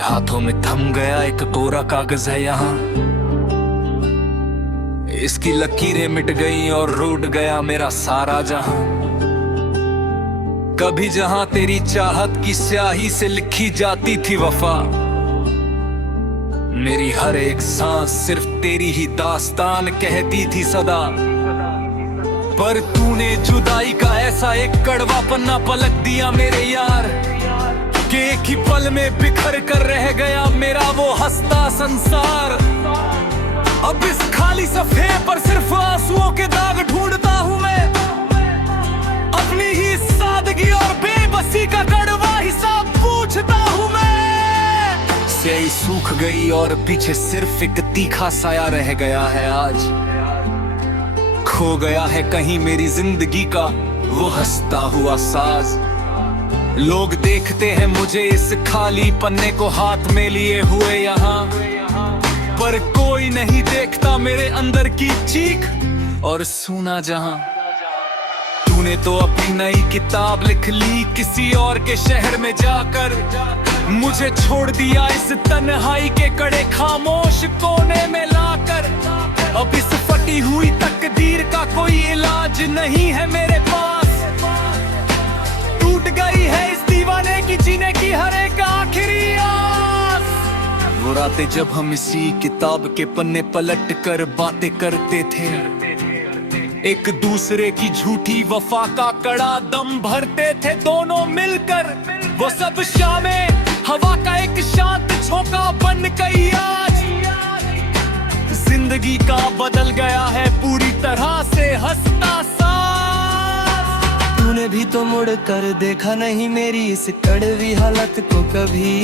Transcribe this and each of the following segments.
हाथों में थम गया एक कोरा कागज है यहाँ। इसकी लकीरें मिट गईं और रूठ गया मेरा सारा जहां। कभी जहां तेरी चाहत की स्याही से लिखी जाती थी वफा, मेरी हर एक सांस सिर्फ तेरी ही दास्तान कहती थी सदा। पर तूने जुदाई का ऐसा एक कड़वा पन्ना पलट दिया मेरे यार, कि एक ही पल में बिखर कर रह गया मेरा वो हंसता संसार। अब इस खाली सफे पर सिर्फ आंसुओं के दाग ढूंढता हूँ मैं, अपनी ही सादगी और बेबसी का कड़वा हिसाब पूछता हूँ मैं। स्याही सूख गई और पीछे सिर्फ एक तीखा साया रह गया है आज। खो गया है कहीं मेरी जिंदगी का वो हंसता हुआ साज। लोग देखते हैं मुझे इस खाली पन्ने को हाथ में लिए हुए यहाँ, पर कोई नहीं देखता मेरे अंदर की चीख और सुना जहां। तूने तो अपनी नई किताब लिख ली किसी और के शहर में जाकर, मुझे छोड़ दिया इस तन्हाई के कड़े खामोश कोने में लाकर। अब इस फटी हुई तकदीर का कोई इलाज नहीं है मेरे पास। टूट गई है इस दीवाने की जीने की हर एक आखिरी आस। वो रातें जब हम इसी किताब के पन्ने पलट कर बातें करते थे, एक दूसरे की झूठी वफा का कड़ा दम भरते थे दोनों मिलकर। वो सब शामें हवा का एक शांत झोंका बन गई आज। जिंदगी का बदल गया है पूरी तरह से हंसता सांस। तूने भी तो मुड़ कर देखा नहीं मेरी इस कड़वी हालत को कभी,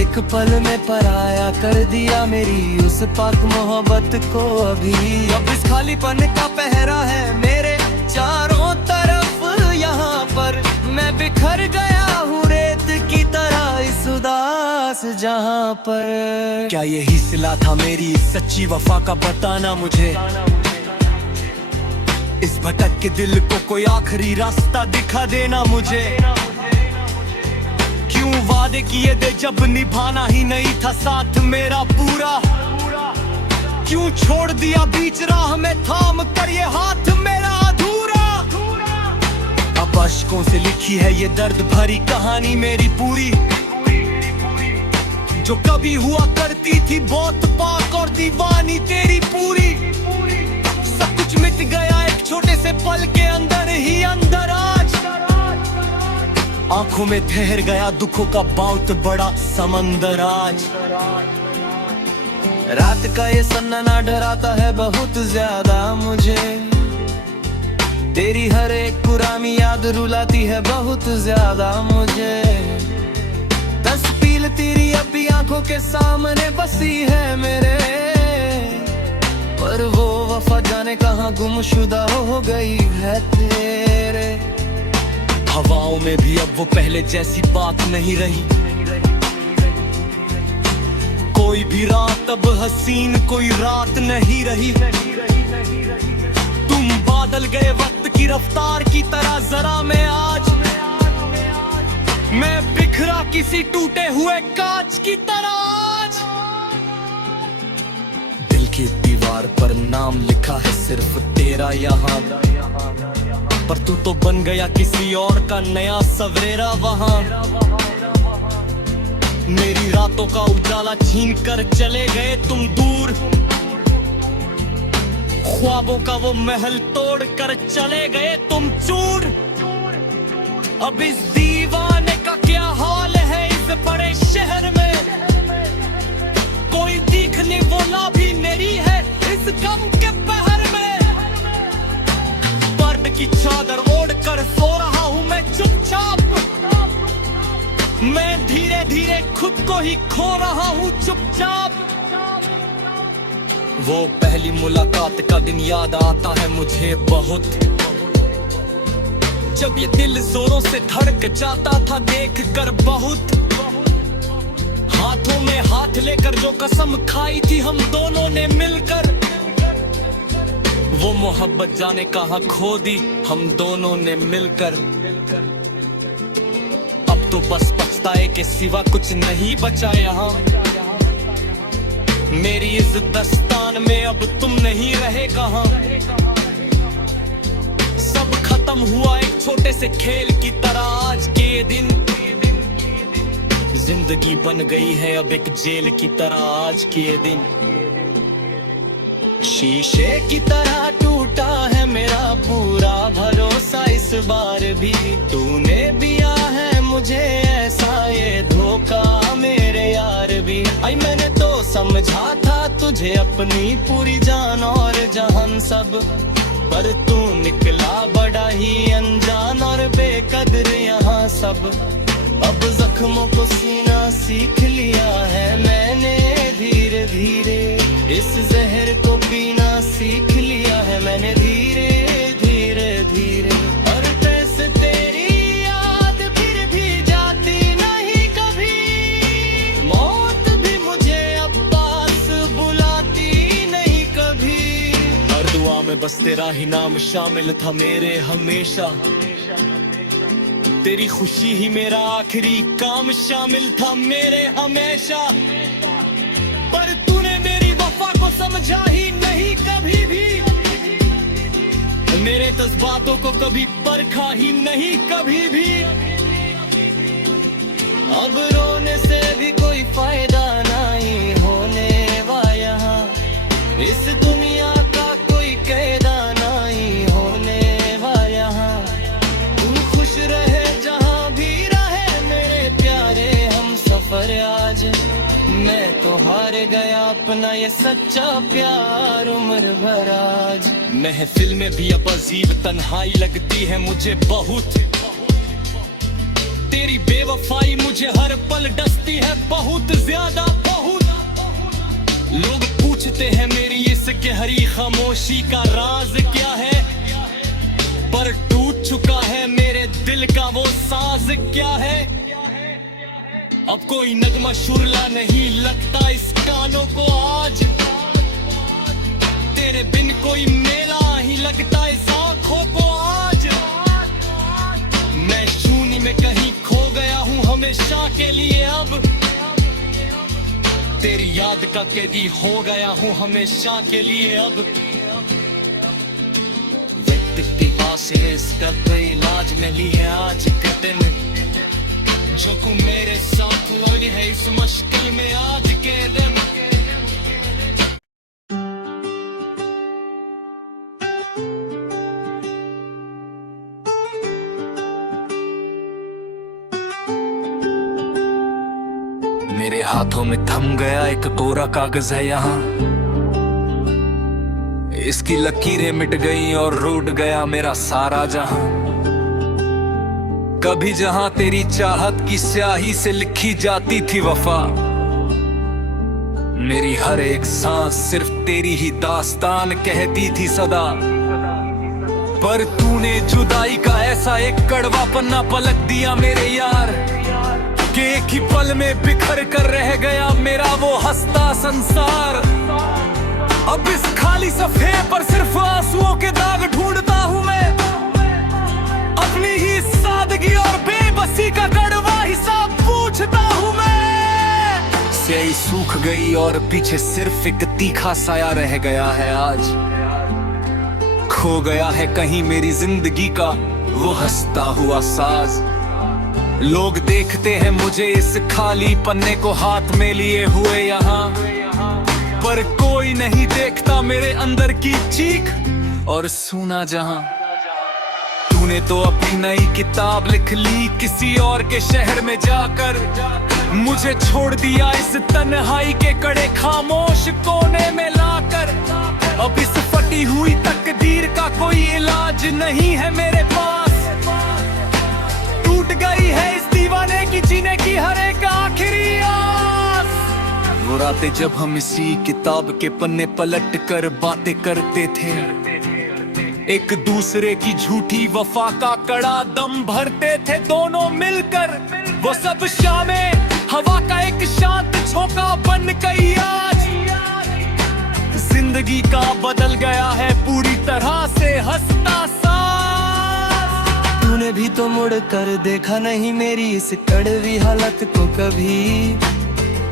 एक पल में पराया कर दिया मेरी उस पाक मोहब्बत को अभी। अब इस खालीपन का पहरा है मेरे चारों तरफ यहाँ पर, मैं बिखर गया हूँ रेत की तरह इस उदास जहाँ पर। क्या यही सिला था मेरी सच्ची वफा का, बताना मुझे। इस भटक के दिल को कोई आखिरी रास्ता दिखा देना मुझे। क्यों वादे किए थे जब निभाना ही नहीं था साथ मेरा पूरा, क्यों छोड़ दिया बीच राह में थाम कर ये हाथ मेरा अधूरा। अब अश्कों से लिखी है ये दर्द भरी कहानी मेरी पूरी, जो कभी हुआ करती थी बहुत पाक और दीवानी तेरी पूरी। सब कुछ मिट गया एक छोटे से पल के अंदर ही अंदर आज। आंखों में ठहर गया दुखों का बहुत बड़ा समंदर आज। रात का ये सन्नाटा डराता है बहुत ज्यादा मुझे, तेरी हर एक पुरानी याद रुलाती है बहुत ज्यादा मुझे। तस्वीर तेरी अभी आंखों के सामने बसी है मेरे, पर वो वफा जाने कहाँ गुमशुदा हो गई है तेरे। हवाओं में भी अब वो पहले जैसी बात नहीं रही, कोई भी रात अब हसीन कोई रात नहीं रही। तुम बादल गए वक्त की रफ्तार की तरह जरा मैं आज, मैं बिखरा किसी टूटे हुए कांच की तरह आज। दिल की दीवार पर नाम लिखा है सिर्फ तेरा यहाँ, पर तू तो बन गया किसी और का नया सवेरा वहां। मेरी रातों का उजाला छीन कर चले गए तुम दूर, ख्वाबों का वो महल तोड़ कर चले गए तुम चूर। अब इस दीवाने का क्या हाल है इस बड़े शहर में, कोई दिखने वाला भी नहीं है इस गम के पहर में। की चादर ओढ़ कर सो रहा हूँ मैं चुपचाप, मैं धीरे धीरे खुद को ही खो रहा हूँ चुपचाप। वो पहली मुलाकात का दिन याद आता है मुझे बहुत, जब ये दिल जोरों से धड़क जाता था देख कर बहुत। हाथों में हाथ लेकर जो कसम खाई थी हम दोनों ने मिलकर, वो मोहब्बत जाने कहाँ खो दी हम दोनों ने मिलकर। अब तो बस पछताए के सिवा कुछ नहीं बचा यहाँ। मेरी इस दस्तान में अब तुम नहीं रहे कहाँ। सब खत्म हुआ एक छोटे से खेल की तरह आज के ये दिन। जिंदगी बन गई है अब एक जेल की तरह आज के ये दिन। शीशे की तरह टूटा है मेरा पूरा भरोसा इस बार भी। तूने दिया है मुझे ऐसा ये धोखा मेरे यार भी। आई मैंने तो समझा था तुझे अपनी पूरी जान और जहान सब, पर तू निकला बड़ा ही अनजान और बेकदर यहाँ सब। अब जख्मों को सीना सीख लिया है मैंने धीरे धीरे। इस जहर को पीना सीख लिया है मैंने धीरे धीरे धीरे। और कैसे तेरी याद फिर भी जाती नहीं कभी। मौत भी मुझे अब पास बुलाती नहीं कभी। हर दुआ में बस तेरा ही नाम शामिल था मेरे हमेशा। तेरी खुशी ही मेरा आखिरी काम शामिल था मेरे हमेशा। पर तूने मेरी वफा को समझा ही नहीं कभी भी। मेरे जज्बातों को कभी परखा ही नहीं कभी भी। अब रोने से भी कोई फायदा नहीं होने वाला यहाँ। इस दुनिया का कोई कायदा नहीं होने वाला यहाँ। तू खुश रहे जहाँ भी रहे मेरे प्यारे हम सफर आज। मैं तो हार गया अपना ये सच्चा प्यार उम्र भर आज। महफिल में भी अब अजीब तन्हाई लगती है मुझे बहुत। तेरी बेवफाई मुझे हर पल डसती है बहुत ज्यादा बहुत। लोग पूछते हैं मेरी इस गहरी खामोशी का राज क्या है, पर टूट चुका है मेरे दिल का वो साज क्या है। अब कोई नगमा शुरला नहीं लगता इस कानों को आज। तेरे बिन कोई मेला ही लगता इस आंखों को आज। मैं शून्य में कहीं खो गया हूँ हमेशा के लिए अब। तेरी याद का कैदी हो गया हूँ हमेशा के लिए अब। से इसका कोई इलाज मिली है आज के दिन। जो को मेरे साथ लड़ी है इस मुश्किल में आज के दिन। मेरे हाथों में थम गया एक कोरा कागज है यहाँ। इसकी लकीरें मिट गईं और रूठ गया मेरा सारा जहां। कभी जहां तेरी चाहत की स्याही से लिखी जाती थी वफा। मेरी हर एक सांस सिर्फ तेरी ही दास्तान कहती थी सदा। पर तूने जुदाई का ऐसा एक कड़वा पन्ना पलट दिया मेरे यार, कि एक ही पल में बिखर कर रह गया मेरा वो हंसता संसार। अब इस खाली सफे पर सिर्फ आंसुओं के दाग ढूंढता हूँ मैं। अपनी ही सादगी और बेबसी का कड़वा हिसाब पूछता हूँ मैं। स्याही सूख गई और पीछे सिर्फ एक तीखा साया रह गया है आज। खो गया है कहीं मेरी जिंदगी का वो हंसता हुआ साज। लोग देखते हैं मुझे इस खाली पन्ने को हाथ में लिए हुए यहाँ, पर कोई नहीं देखता मेरे अंदर की चीख और सुना जहां। तूने तो अपनी नई किताब लिख ली किसी और के शहर में जाकर। मुझे छोड़ दिया इस तन्हाई के कड़े खामोश कोने में लाकर। अब इस फटी हुई तकदीर का कोई इलाज नहीं है मेरे पास। टूट गई है इस दीवाने की जीने की हर एक आखिरी आस। वो रातें जब हम इसी किताब के पन्ने पलट कर बातें करते थे, एक दूसरे की झूठी वफा का कड़ा दम भरते थे दोनों मिलकर। वो सब शामें हवा का एक शांत झोंका बन गई आज। जिंदगी का बदल गया है पूरी तरह से हंसता सा। तूने भी तो मुड़ कर देखा नहीं मेरी इस कड़वी हालत को कभी।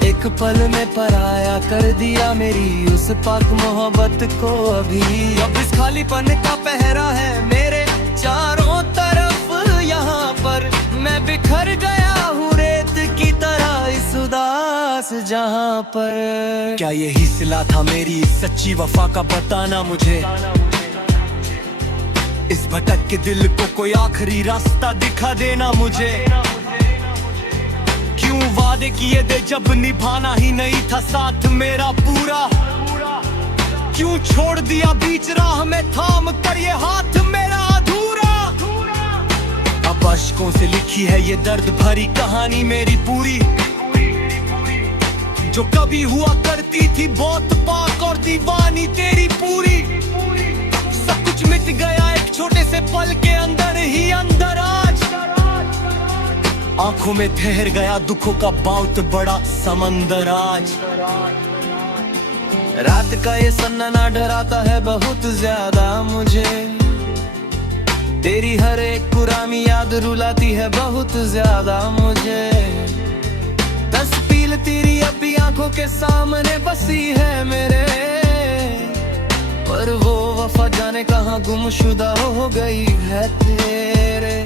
एक पल में पराया कर दिया मेरी उस पाक मोहब्बत को अभी। अब इस खालीपन का पहरा है मेरे चारों तरफ, यहाँ पर मैं बिखर गया हूँ रेत की तरह इस उदास जहाँ पर। क्या यही सिला था मेरी सच्ची वफा का, बताना मुझे। इस भटक के दिल को कोई आखिरी रास्ता दिखा देना मुझे। क्यों वादे किए थे जब निभाना ही नहीं था साथ मेरा पूरा। क्यों छोड़ दिया बीच राह में थाम कर ये हाथ मेरा अधूरा। अब अश्कों से लिखी है ये दर्द भरी कहानी मेरी पूरी, जो कभी हुआ करती थी बहुत पाक और दीवानी तेरी पूरी। सब कुछ मिट गया एक छोटे से पल के अंदर ही अंदर आज। आंखों में ठहर गया दुखों का बहुत बड़ा समंदर आज। रात का ये सन्नाटा डराता है बहुत ज्यादा मुझे। तेरी हर एक पुरानी याद रुलाती है बहुत ज्यादा मुझे। तस्वीर तेरी अब भी आंखों के सामने बसी है मेरे, पर वो वफा जाने कहाँ गुमशुदा हो गई है तेरे।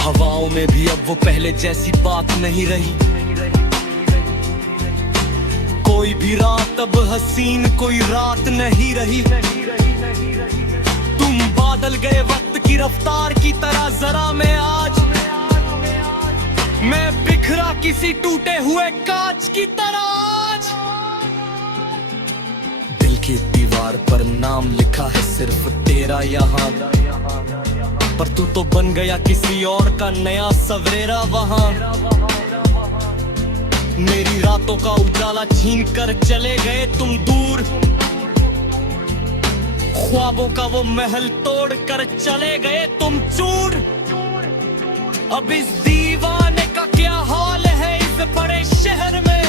हवाओं में भी अब वो पहले जैसी बात नहीं रही। कोई भी रात अब हसीन कोई रात नहीं रही। तुम बादल गए वक्त की रफ्तार की तरह जरा मैं आज। मैं बिखरा किसी टूटे हुए कांच की तरह आज। दिल की दीवार पर नाम लिखा है सिर्फ तेरा यहाँ, पर तू तो बन गया किसी और का नया सवेरा वहाँ। मेरी रातों का उजाला छीन कर चले गए तुम दूर। ख्वाबों का वो महल तोड़ कर चले गए तुम चूर। अब इस दीवाने का क्या हाल है इस बड़े शहर में।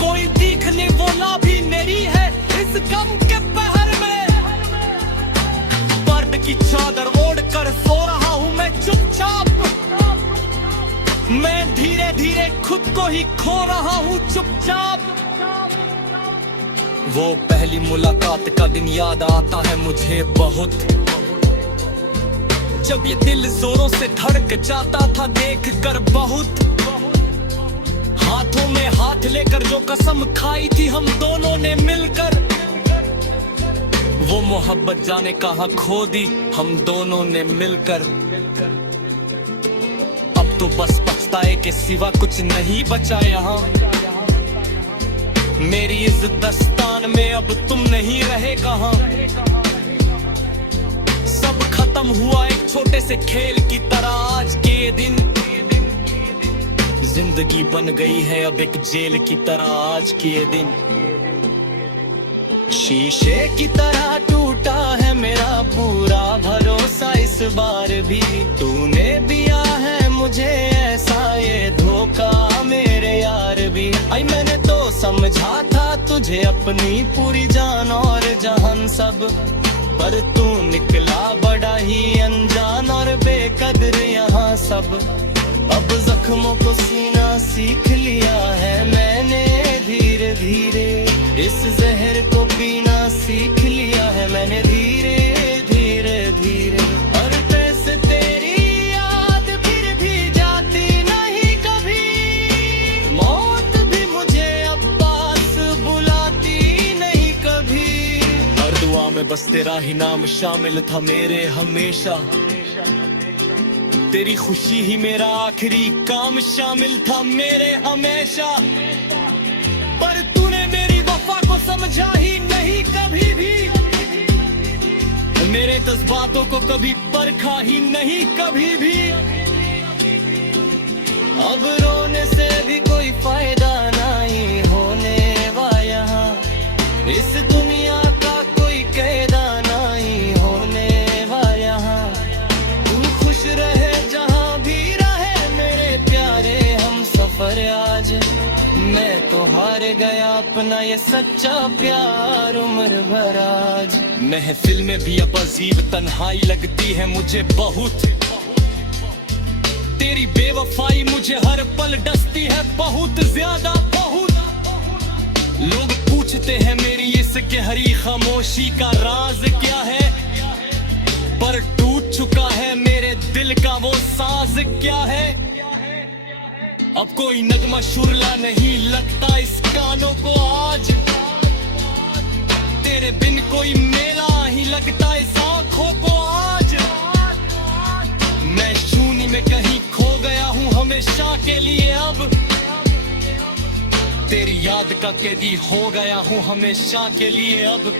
कोई दिखने वाला भी नहीं है इस गम के पहर में। की चादर ओढ़ कर सो रहा हूँ मैं चुपचाप। मैं धीरे धीरे खुद को ही खो रहा हूँ चुपचाप। वो पहली मुलाकात का दिन याद आता है मुझे बहुत, जब ये दिल जोरों से धड़क जाता था देख कर बहुत। हाथों में हाथ लेकर जो कसम खाई थी हम दोनों ने मिलकर, वो मोहब्बत जाने कहाँ खो दी हम दोनों ने मिलकर। अब तो बस पछताए के सिवा कुछ नहीं बचा यहाँ। मेरी इस दस्तान में अब तुम नहीं रहे कहाँ। सब खत्म हुआ एक छोटे से खेल की तरह आज के दिन। जिंदगी बन गई है अब एक जेल की तरह आज के दिन। शीशे की तरह टूटा है मेरा पूरा भरोसा इस बार भी। तूने दिया है मुझे ऐसा ये धोखा मेरे यार भी। आई मैंने तो समझा था तुझे अपनी पूरी जान और जहान सब, पर तू निकला बड़ा ही अनजान और बेकदर यहाँ सब। अब जख्मों को सीना सीख लिया है मैंने धीरे धीरे। इस जहर को पीना सीख लिया है मैंने धीरे धीरे धीरे। और कैसे तेरी याद फिर भी जाती नहीं कभी। मौत भी मुझे अब पास बुलाती नहीं कभी। हर दुआ में बस तेरा ही नाम शामिल था मेरे हमेशा। तेरी खुशी ही मेरा आखिरी काम शामिल था मेरे हमेशा। पर तूने मेरी वफा को समझा ही नहीं कभी भी। मेरे जज्बातों को कभी परखा ही नहीं कभी भी। अब रोने से भी कोई फायदा नहीं होने वाला यहाँ। इस दुनिया का कोई कायदा नहीं होने वाला यहाँ। तू खुश रहे जहाँ भी रहे मेरे प्यारे हम सफर आज। मैं तो हार गया अपना ये सच्चा प्यार उम्र भर आज। महफिल में भी अब अजीब तन्हाई लगती है मुझे बहुत, तेरी बेवफाई मुझे हर पल डसती है बहुत ज्यादा बहुत। लोग पूछते हैं मेरी इस गहरी खामोशी का राज क्या है, पर टूट चुका है मेरे दिल का वो साज क्या है। अब कोई नगमा शुरला नहीं लगता इस कानों को आज, तेरे बिन कोई मेला ही लगता इस आंखों को आज। मैं शून्य में कहीं खो गया हूँ हमेशा के लिए, अब तेरी याद का कैदी हो गया हूँ हमेशा के लिए अब।